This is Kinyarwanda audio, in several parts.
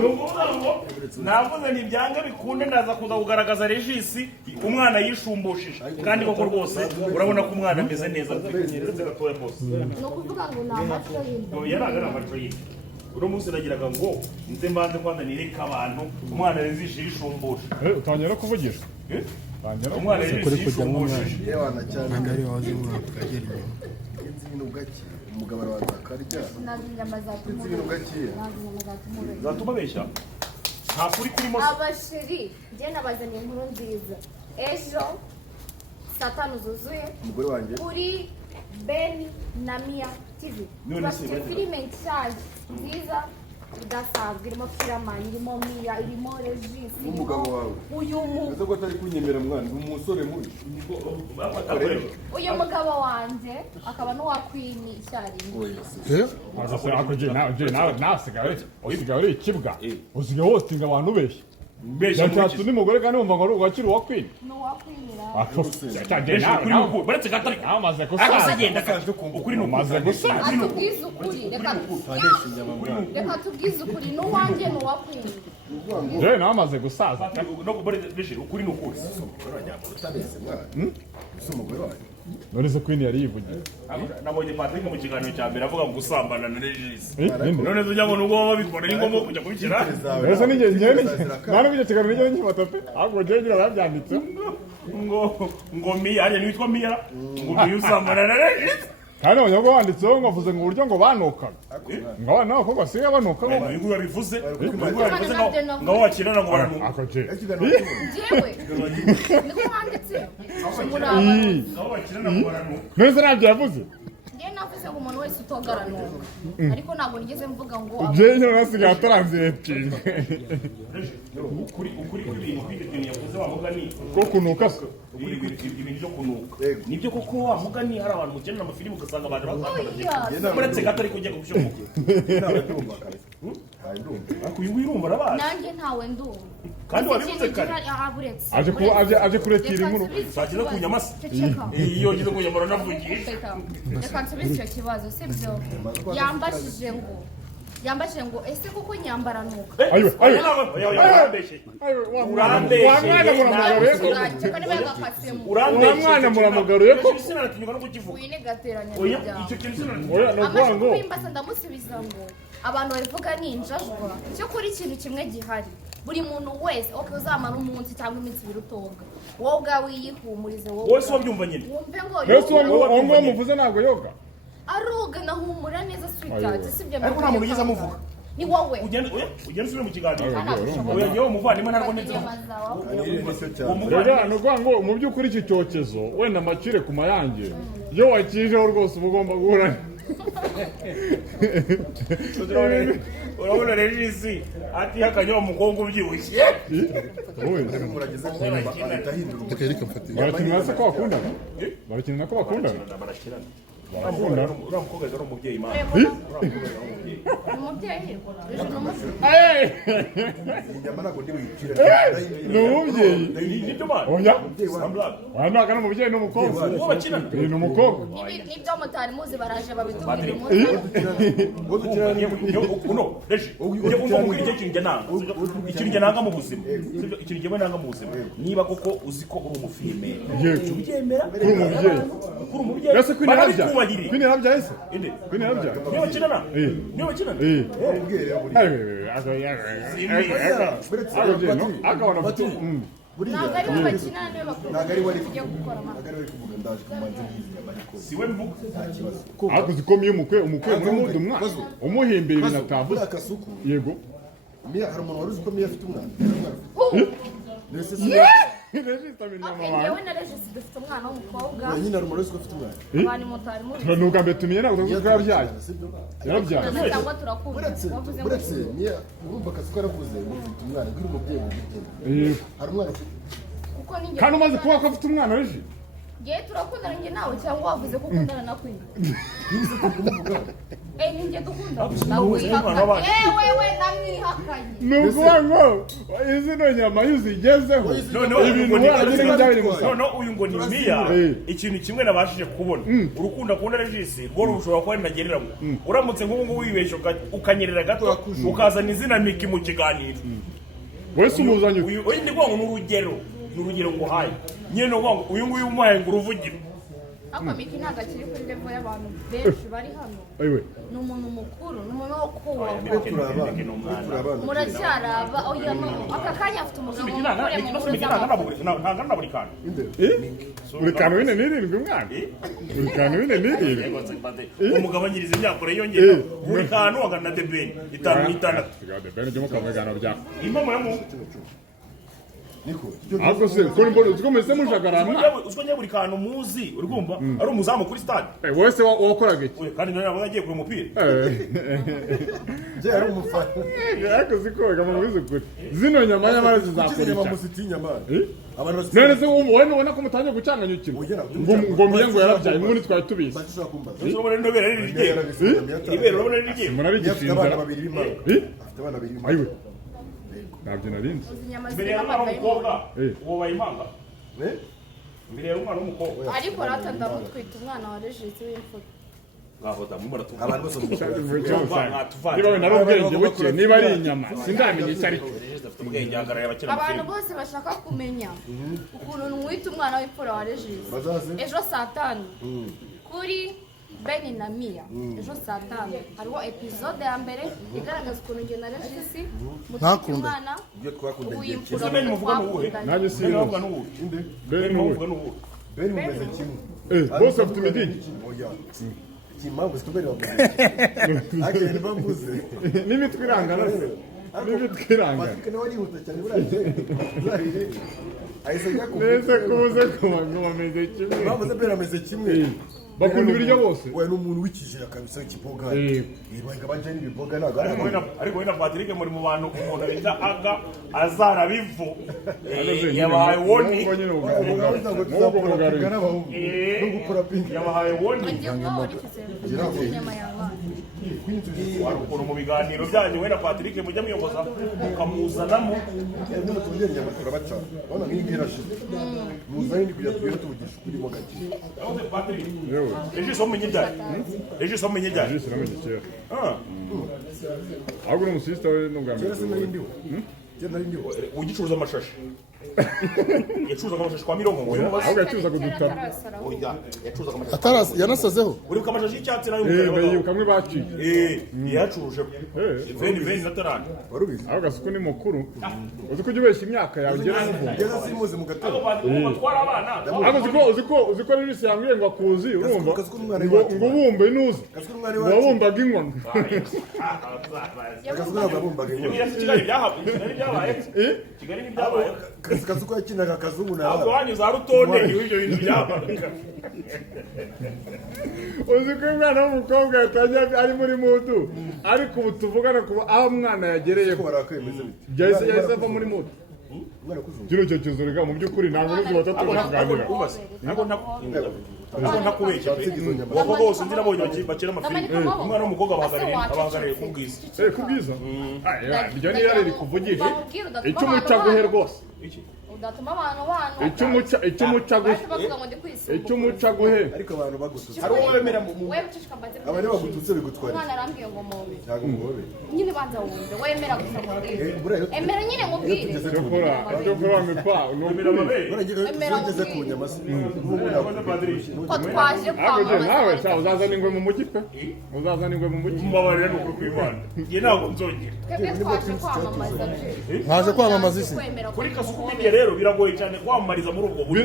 nukuvuga ngo navuze ntibyanga bikunde ndaza kuza kugaragaza Regis umwana yishumbushije kandi koko rwose urabona ko umwana ameze neza ndetse gatoya bose nukuvuga ngo namacho yindi yaragara amacho yindi uro munsi nagiraga ngo nze mbanze kwanda nireka abantu umwana Regis yishumbushe utangira kuvugisha umwana Regis yishumbushe yewana cyane ngari wazi mwakagera ibintu gake umugabo arabanza akarya nazinyama zatumure ibintu gake nazinyama zatumure zatuma beshya nta kuri kurimo abasheri je nabazaniye inkuru nziza ejo satanu zuzuye umugore wanjye kuri Ben na Mia TV bafite filime nshyashya nziza idasanzwe irimo Firamani irimo Mia irimo Regis n'umugabo wawe uyu ese ko atari kunyemera mwana umusore mubi uyu mugabo wanjye akaba n'uwa Queen icyarimwe usigaye uri ikibwa usigaye hostinga abantu ubeshya yashatse undi mugore kandi wumva ngo wakiri uwa Queen n'uwa Queen baretse gatari amaze gusaza ukuri umaze gusaza atubwize ukuri reka tubwize ukuri n'uwanjye n'uwa Queen jewe nawe amaze gusaza ukuri ni ukuri umugore wanjye none Queen yari yivugiye nabonye Patrick mu kiganiro cya mbere avuga ngo gusambana na Regis none tujya ngo nubwo babikora ni ngombwa kujya kubikira ese ni ngende nane kujya kiganiro njye nkifata pe ahubwo jewe ngira babyanditse ngo Mia hariya nitwa Mia ngo Mia usambana na Regis kandi abanyabwo banditseho ngo avuze ngo uburyo ngo banukaga ngo abana b'abakobwa basigaye banuka ngo ngo yabivuze ngo wakirana ngo baranuka jewe niko handitse ngo wakirana ngo baranuka none nabyo yavuze njye navuze ngo umuntu wese utogaranuka ariko ntabwo nigeze mvuga ngo jewe nyine nasigaye ataranziretinga ukuri ibintu yavuze wavuga ni ko kunuka se ibintu byo kunuka nibyo koko wavuga ni hari abantu mukenera amafilimi ugasanga abantu bakora uretse gato ariko ujya kubishoboka ariko uyu wirumva arabazi nanjye ntawe ndumva kandi wabivuze kare aje kuretira inkuru sakiza ku nyamasi iyo ngize ku nyamara navugisha reka nsubize icyo kibazo sibyo yambashije ngo ese kuko nyambara nuka uramwana muramagaruye ko amaze kubimbasa ndamusubiza ngo abantu babivuga ni injajwa cyo kuri ikintu kimwe gihari buri muntu wese uzamara umunsi cyangwa iminsi ibiri utoga wowe ubwawe yihumurize wowe si wabyumva nyine wumve ngo uwo muvuze ntabwo yoga aroga nahumura neza sweetheart sibyo ariko nta muntu ugeze amuvuga ni wowe ugenda usubire mu kiganiro oya yewe umuvandimwe ntabwo neza ni ukuvuga ngo mu by'ukuri iki cyokezo wenda amakire ku mayange iyo wakijeho rwose uba ugomba guhura urabona Regis ati hakanyaho umukobwa ubyibushye barakinira se ko bakundana barakinira ko bakundana uriya mukobwa ari umubyeyi imana ni umubyeyi nibyo mana oya ntabwo ari umubyeyi ni umukobwa uwo bakinana ni umukobwa nibyo mutari muzi baraje babitubwira ikintu njye nanga mu buzima ikintu njyewe nanga mu buzima niba koko uzi ko uri umufilime ubyemera uri umubyeyi uri umubyeyi ese Queen yarabyaye Queen yarabyaye se Queen yarabyaye niyo bakinana niyo bakinana akabona afite ntabwo ari we bakinana niwe bakunda kujya gukora siwe mvuga ariko zikomeye umukwe muri mudu umwana umuhimbira ibintu atavuze yego Mia hari umuntu wari uzi ko Mia afite umwana njyewe na Regis dufite umwana w'umukobwa nyine hari umuntu wari uzi ko afite umwana abantu mutari muzi ni ubwa mbere tumenye ntabwo tuzi ko yarabyaye yarabyaye cyangwa turakunda wavuze ngo uretse Mia urumva akazi ko yaravuze ngo ufite umwana bwira umubyeyi ngo hari umwana ufite kuko ninjye kandi umaze kuba ko afite umwana Regis njye turakundana njye nawe cyangwa wavuze ko ukundana na Queen ninjye dukundana wewe ndamwihaka nukuvuga ngo izino nyama yuzigezeho ibintu waragira ibyabiri gusa no uyu ngo ni Mia ikintu kimwe nabashije kubona urukundo akunda Regis rwo rushobora kuba rinagereramo uramutse nk'ubu wibeshye ukanyerera gato ukazana izina Miki mu kiganiro wese umuzanye uyu ndi ngo n'urugero nguhaye nyine no ngo uyu nguyu umuhaye ngo uruvugiro ako Miki ntabwo akiri kuri level y'abantu benshi bari hano ni umuntu mukuru ni umuntu wo kubahwa muracyaraba oya no aka kanya afite umugabo mukure mu nkuru ntangana buri kantu buri kantu bine n'irindwi mwana buri kantu bine n'irindwi umugabanyiriza imyaka yiyongera buri kantu wangana na debeni 5 n'itandatu debeni jya mukamugana byako impamo ya mu ahubwo se kuri mbona uzikomeze mujagarana uziko buri kantu muzi urumva ari umuzamu kuri stade wese wakoraga iki kandi nawe nabwo yagiye kuri umupira je ari umufana ariko zikoga mu bizo kuri zino nyama nyamara zizakora inyama musiti nyama abantu basi none se wowe nubona ko mutangiye gucanganya ikintu ngo miye ngo yarabyaye n'ubundi twari tubizi bashaka kumbaza urabona ndobera ari rigiye ibero urabona ari rigiye mbona ari afite igisinzira abana babiri b'imana afite abana babiri b'imana ayiwe ntabyo narinzi mbere y'umwana w'umukobwa uwo bayimanga mbere y'umwana w'umukobwa ariko rata ndamutwita umwana wa Regis w'imfura ngahoda mu mara abantu bose niba we nari ubwenge buke niba ari inyama sindamenya icyo ari cyo abantu bose bashaka kumenya ukuntu nwita umwana w'imfura wa Regis ejo saa 5 kuri Beni na Mia ejo saa 5 hariho episode ya mbere igaragaza ukuntu njye na Regis mutwite umwana w'imfura Beni muvuga n'uwuhe nanjye si Beni muvuga n'uwuhe Beni muvuga n'uwuhe beni mumeze kimwe bose bafite imidigi oya kimambo sikuberi wabuze agenda bambuze n'imitwe irangana se n'imitwe irangana Patrick nawe arihuta cyane burangije ahise ajya neza kubuze kubantu bameze kimwe bambuze beni ameze kimwe bakunda ibiryo bose we ni umuntu wikijira kabisa ikiboga ibanga banje n'ibiboga ntabwo ariko we na Patrick muri mu bantu umuntu bita aga azara bivu yabahaye woni no gukora pinki yabahaye woni ngiye kuba warikize inyama yawe warukura mu biganiro byanyu we na Patrick mujya mwiyoboza mukamuzanamo n'umuntu tugenda inyama turabaca ubona nk'iyi ngiyi irashize muzanye kujya tugenda tuvugisha ukuri mo gake Patrick Regis omenye ryari Regis omenye ryari Regis namenye kera ahubwo n'umusista we n'ubwambere kera se nari ndiho kera nari ndiho ugicuruza amashashi yacuruzaga amashashi kwa Mirongo ngo ahubwo yacuruzaga udutabo oya yacuruzaga amashashi yanasazeho uribuka amashashi y'icyatsi nayo yibuka kamwe baciye yacuruje veni natarani warubizi ahubwo asuku ni mukuru uzi ko ujya ubeshya imyaka yawe ugera n'uvuga kera simuze mu gatebo batwara abana ahubwo uzi ko Regis yambwiye ngo akuzi urumva ngo ubumbe inuzi ngo wabumbaga inkono akazwi ntabwo yabumbaga Kigali ntibyabaye kazi ko yakinaga akazungu na ntabwo wanyuze za rutonde ibyo bintu byabaga uzi ko umwana w'umukobwa yatangiye ari muri mudu ariko ubu tuvugana kuba aho umwana yagereye yahise ava muri mudu kino cyo cyuzuriga mu by'ukuri ntabwo n'uzi batatu kuganira ntabwo ntakubeshya abakobwa bose nzi nabonye bakina amafilime umwana w'umukobwa abahagarariye ku bwiza ku bwiza iryo ni yari rikuvugisha icyo umuca guhe rwose udatuma abantu icyo umuca guhe ariko abantu bagututse hari uwo bemera mu wewe ucishika mbaze abantu bagututse bigutwara umwana arambwiye ngo mobe ntabwo muhobe nyine banza wumve wemera gusa mubwire emera nyine mubwire cyokora mikwa bemera amabere ugeze ku nyama se ko twaje kwamamaza nawe uzazana ingwe mu mujyi pe uzazana ingwe mu mujyi mbabarira ni ukuri kw'Imana njye ntabwo nzongera twebwe twaje kwamamaza ntaje kwamamaza isi kuri Kasuku Media rero biragoye cyane kwamamariza muri ubwo buryo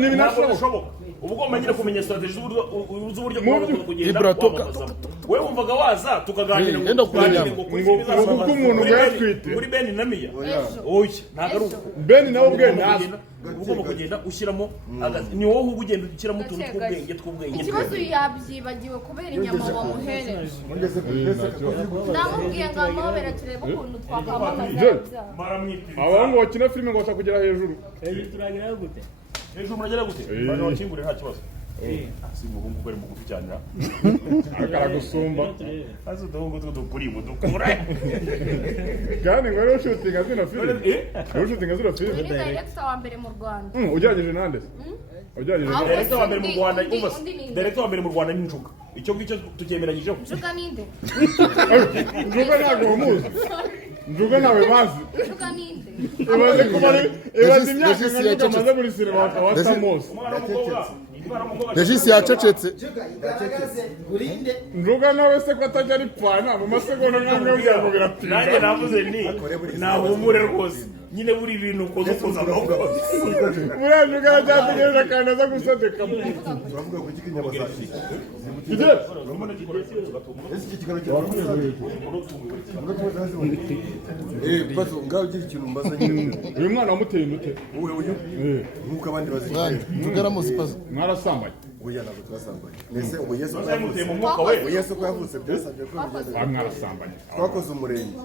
n'ibinashoboka uba ugomba nyine kumenya strategy z'uburyo bwo kugenda kwamamaza wewe wumvaga waza tukaganira ngo kuko umuntu yatwite muri Beni na Mia oya ntabwo ari uko Beni nawe ubwe ntazi ugomba kugenda ushyiramo ni wowe uba ugenda ushyiramo utuntu tw'ubwenge ikibazo yabyibagiwe kubera inyama wamuhereje namubwiye ngo amabere turebe ukuntu twakwamamaza abahungu bakina filime ngo bashaka kugera hejuru hejuru muragera gute bana bakingure nta kibazo si umuhungu kweri mugufi cyane na akaragusumba azo udahungu tudukuri mudukura kandi ngo rero shooting azina film rero shooting azina film ni director wa mbere mu Rwanda ujyanyije nande ujyanyije director wa mbere mu Rwanda director wa mbere mu Rwanda ni Njuga icyo ngicyo tukemeranyijeho Njuga ninde Njuga ntabwo umuzi Njuga nawe bazi Njuga ninde ibaze kuba ibaze imyaka nka maze muri sinema watamuzi Regis yacecetse Njuga nawe se ko atajya ari pana mu masegonda nkamwe byabo biratinda nanjye navuze ni nahumure rwose nyine buri ibintu ukoze kuza ahubwo muri Njuga yajyategereje kandi aza gusodeka turavuga ku kinyama za Afrika bazo ngaho ugira ikintu mbaza nyine uyu mwana wamuteye indute uyu nkuko abandi bazikora Njuga pazo mwarasambanye oya ntabwo twasambanye nese ubu Yesu yamuteye mu mwuka we ubu Yesu ko yavutse byasabye ko bigeze mwarasambanye twakoze umurenge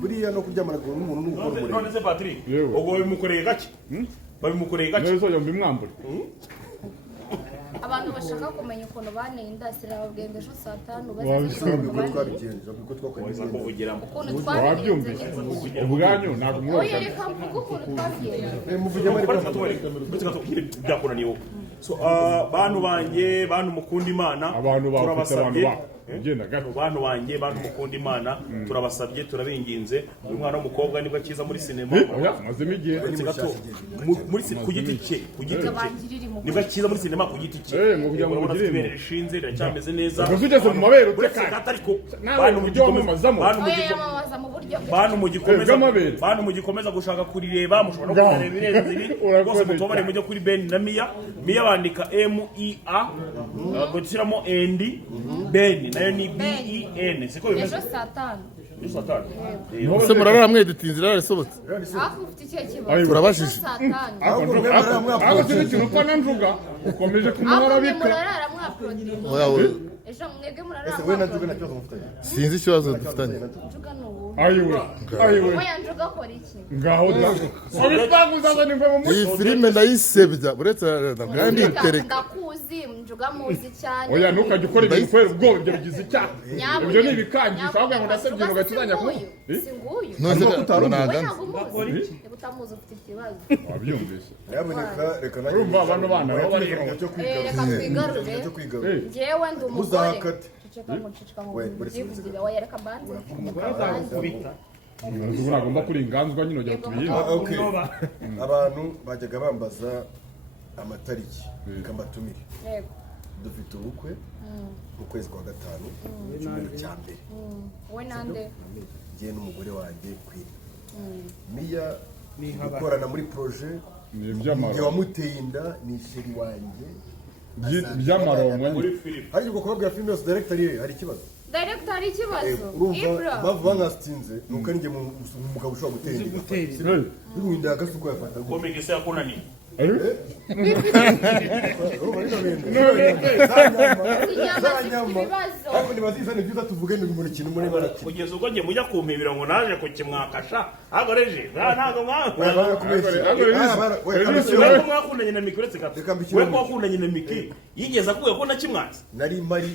buriya no kuryamana n'umuntu n'ugukora umurenge none se Patrick Yewe. ubwo babimukoreye gake babimukoreye gake neza yombi mwambure abantu bashaka kumenya ukuntu baneye indasira babwenge ejo saa 5 Wabisabye ubwo twabigenje ubwo twakoze kuvugiramo ukuntu twabigenze wabyumvise ubwanyu ntabwo oya mworoshye reka mvuge ukuntu twabigenze muvugemo ariko byakunaniye so bantu banjye bantu mukunda imana abantu bafite abantu ba Eh? ugenda gato bantu banjye bantu mukunda imana turabasabye turabinginze uyu mwana w'umukobwa nibwo akiza muri sinema oya mazemo igihe uretse gato ku giti cye ku giti cye bangirira impuhwe nibwo akiza muri sinema ku giti cye ngo kugira ngo urabona mugire afite ibere impuhwe. rishinze riracyameze neza ubwo ugeze mu mabere uretse utekanye gato ariko nawe bantu uburyo wamamazamo oya yamamaza mu buryo bw'amabere. bantu mugikomeza gushaka kurireba mushobora no Ngaho. kureba ibirenze ibi Urakoze rwose mutobare cyane. mujye kuri Ben na Mia bandika MIA gushyiramo endi Ben nayo ni BEN siko bimeze ejo saa 5 ejo saa 5 ese murarara mweditinze irarasobotse hafi ufite ikihe kibazo Ayo. turabashije saa 5 ako sinzi ikintu upfa na Njuga ukomeje kumuhora ahubwo bite murarara mwaprodire oya we ejo mwebwe murarara ese we na Njuga mwaprodire nacyo mufitanye sinzi ikibazo dufitanye Njuga ni ubu ayiwe ayiwe oya Njuga akora iki ngaho da ubipanga uzazana imve mu iyi muco filime ndayisebya uretse kandi itereka ndakuzi Njuga muzi cyane oya ntukajya ukora ibintu kubera ubwoba ibyo bigize icyaha Nyabuneka, ibyo ni ibikangisho ahubwo ngo ndasebye ngo Njuga gatuzanya kuba si nguyu none we naganze ntabwo umuzi niba utamuzi ufite ikibazo wabyumvise nyamuneka reka urumva abantu bana nabo bari cyo reka twigarure cyo kwigarura njyewe ndi umugore Muzakate. ceceka ngo nceceka ngo We, buri byivugire oya reka mbanze ubu nagomba kuri inganzwa nyine ujya tubiyima okay abantu bajyaga bambaza amatariki reka mbatumire yego dufite ubukwe mu kwezi kwa gatanu icyumweru cya mbere wowe nande ngiye n'umugore wanjye Queen Mia gukorana muri proje ni igihe iby'amaro wamuteye inda ni sheri wanjye by'amaronko muri nyine film hari ubwo kubabwira film yose director ye hari ikibazo director hari ikibazo urumva ibra bavu bangasinze nuko ari njye umugabo ushobora gutera inda biruhinda agasuko yafata ngo komike se yakunaniye urumva bino bintu inyama zifite ibibazo ariko ntibazizane byiza tuvuge ni mu kintu muri barati kugeza ubwo njye mujya kumpibira ngo naje kukimwakasha ntabwo reje ntabwo mwaka we ko mwakundanye na Miki uretse gato Reka mbikire we ko wakundanye na Miki yigeze akuye ko nakimwatse nari mari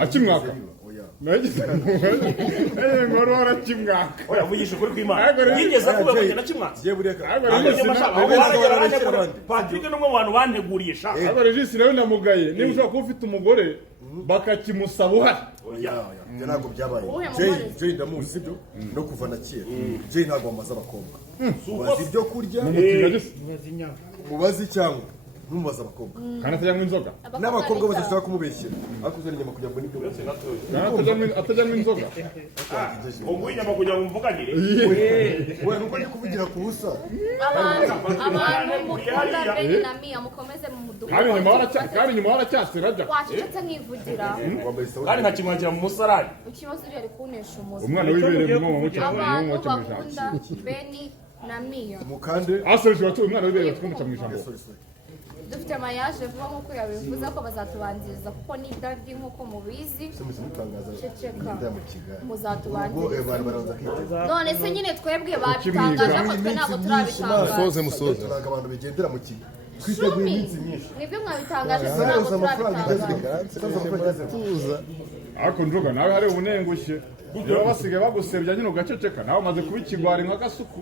akimwaka nagize ngo rora kimwaka oya vugisha ukuri kw'Imana Ariko rero- yigeze akuye ko nakimwatse giye buriya Patrick ni umwe mu bantu banteguriye sha ariko regisi nawe ndamugaye niba ushobora kuba ufite umugore bakakimusaba uhari ibyo ntabwo byabaye Uwuhe Jay mugore? Jay ndamuzi sibyo no kuva na kera Jay ntabwo amaze abakobwa mubaza ibyo kurya mubazi cyangwa numubaza abakobwa kandi atajyamo inzoga n'abakobwa bose bashaka kumubeshyera ariko uzana inyama kugira ngo nibyo kandi atajyamo inzoga ubwo inyama kugira ngo mvuganire we nuko ndi kuvugira ku busa abantu mukunda Beni na Mia mukomeze mu mudugudu kandi nyuma waracyase rajya wacecetse nkivugira wambaye isabune kandi nkakimwakira mu musarani ikibazo uri ari kunesha umuzi umwana wibereye mu mwobo mucyo abantu mu ijambo bakunda Beni na Mia mukande asoje watu umwana wibereye batwumuca mu ijambo dufite mayaje vuba nk'uko yabivuze ko bazatubanziriza kuko ni dadi nk'uko mubizi semese mutangaza ceceka mu kigali ubwo muzatubanziriza abantu baraza kwiteza none se nyine twebwe babitangaje ko twe ntabwo turabitangaza musoze musoze ntabwo abantu bigendera mu twiteguye iminsi myinshi nibyo mwabitangaje zabuze ntabwo amafaranga turabitangaza tuza ariko njoga nawe hari ubunengushye iyo basigaye bagusebya nyine ugaceceka nawe umaze kuba ikigwari nka gasuku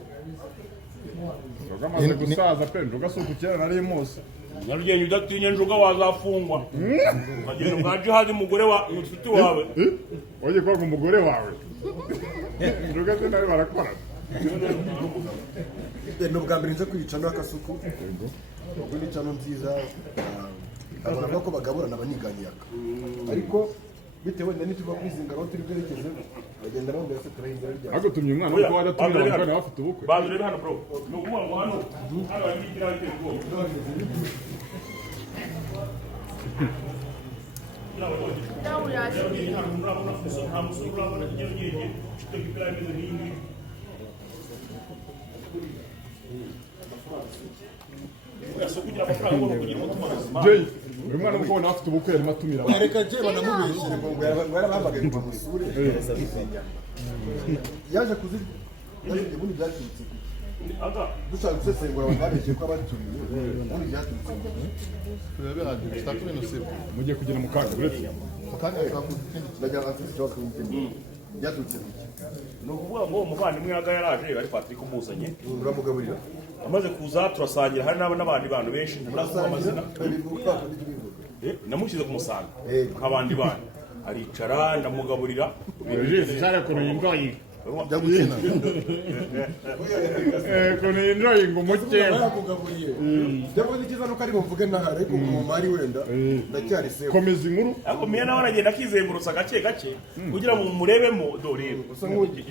njoga amaze gusaza pe njoga si ukukera nari musi nyarugenge udatinya njuga wazafungwa ukagenda bwa jihadi umugore wa inshuti wawe oye kwaga umugore wawe njoga se nawe barakorana ni ubwa mbere nze kwica n'akasuku ubwo ni cano nziza abantu ko bagaburana abaniganyaka ariko bitewe n'ituva kwizinga aho turi bwerekeze bagenda bambwira se turahindura rya agutumye umwana kuko wadatumye abagana bafite ubukwe baje rero hano bro ni ukuvuga ngo hano bayigira bitego Jay uyu mwana muko ubona bafite ubukwe yarimo atumira abantu reka je banamubeshyire ngo yarabambagaye ngo musure yaje kuzi ubundi byaturutse dushaka gusesengura abantu babeshye ko abaturiye ubundi byaturutse mugiye kugera mu kaga uretse ndajya afite ikibazo cy'umutima byaturutse ni ukuvuga ngo umuvandimwe yaga yaraje ari Patrick umuzanye uramugaburira amaze kuza turasangira hari n'abandi bantu benshi nturavuga amazina namushyize ku musanga nk'abandi bana aricara ndamugaburira Regis cyane ko yindoyi jya gukina ko yindoyi ngo muke barakugaburiye ndabona ikiza nuko ari bumvuge ntahari ariko mu mari wenda ndacyari sefu komeza inkuru ariko miya nawe aragenda akizengurutsa gake gake kugira ngo murebemo dore usa nk'ugiye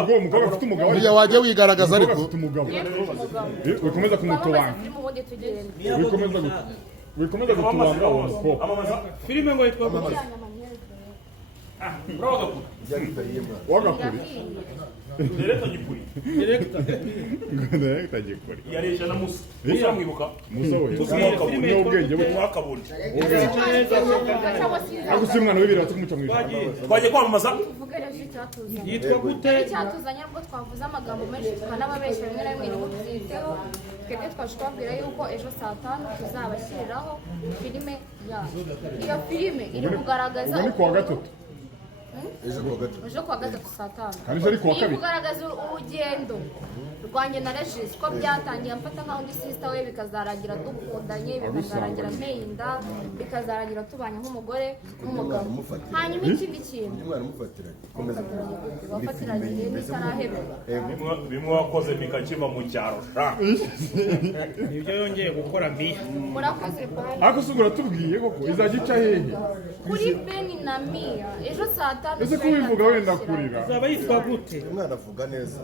ubwo umukobwa afite umugabo buriya wajya wigaragaza ariko afite umugabo wikomeza kumutobanga wikomeza gutubanga uwo mukobwa amamaza filime ngo yitwa gute urabagakura byagitariye mwana wagakuri dereta gikuri ngo tagikuri yaresha na musa musa mwibuka musa we filime ni ubwenge we mwakabundi ariko si umwana w'ibiri watse kumuca mu ijoro twagiye kwamamaza yitwa gute icyatuzanye nubwo twavuze amagambo menshi tukanababeshya rimwe na rimwe nibo tubyiteho twebwe twaje kubabwira yuko ejo saa 5 tuzabashyiriraho filime yayo iyo filime iri kugaragaza ubwo ni kuwa gatatu ejo kuwa gatatu saa 5 kandi ari kuwa iri kabiri kugaragaza urugendo rwanjye na Regis ko byatangiye mfata nkaho ndi sister we bikazarangira dukundanye bikazarangira mpeyinda bikazarangira tubanye nk'umugore n'umugabo hanyuma ikindi kintu umwana umufatiranye komeza wafatiranye n'itarahebe bimwe wakoze bikakiva mu cyaro sha nibyo yongeye gukora mbi murakoze bani ariko se uratubwiye koko izajya ica hehe kuri Beni na Mia ejo saa 5 ese kubivuga wenda kurira azaba yitwa gute umwana avuga neza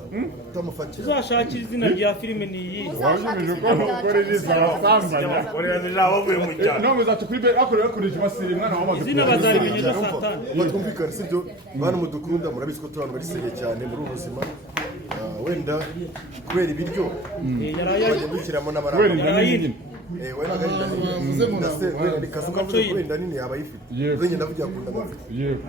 utamufatira uzashakira izina rya filime ni iyi wajemeje ko nukore Regis arasambanya korera nijabo bavuye mu cyaro no bizacu kuri be akorera kuri masiri mwana wamaze izina bazabimenya ejo saa 5 batwumvikana sibyo bana mudukunda murabizi ko turi bari seriye cyane muri ubu buzima wenda kubera ibiryo yaraye dushyiramo kubera n'abaranga inda nini wenda gahunda nini wenda ni kazuka kubera inda nini yaba ayifite Yego. zenye ndavugira ku nda yego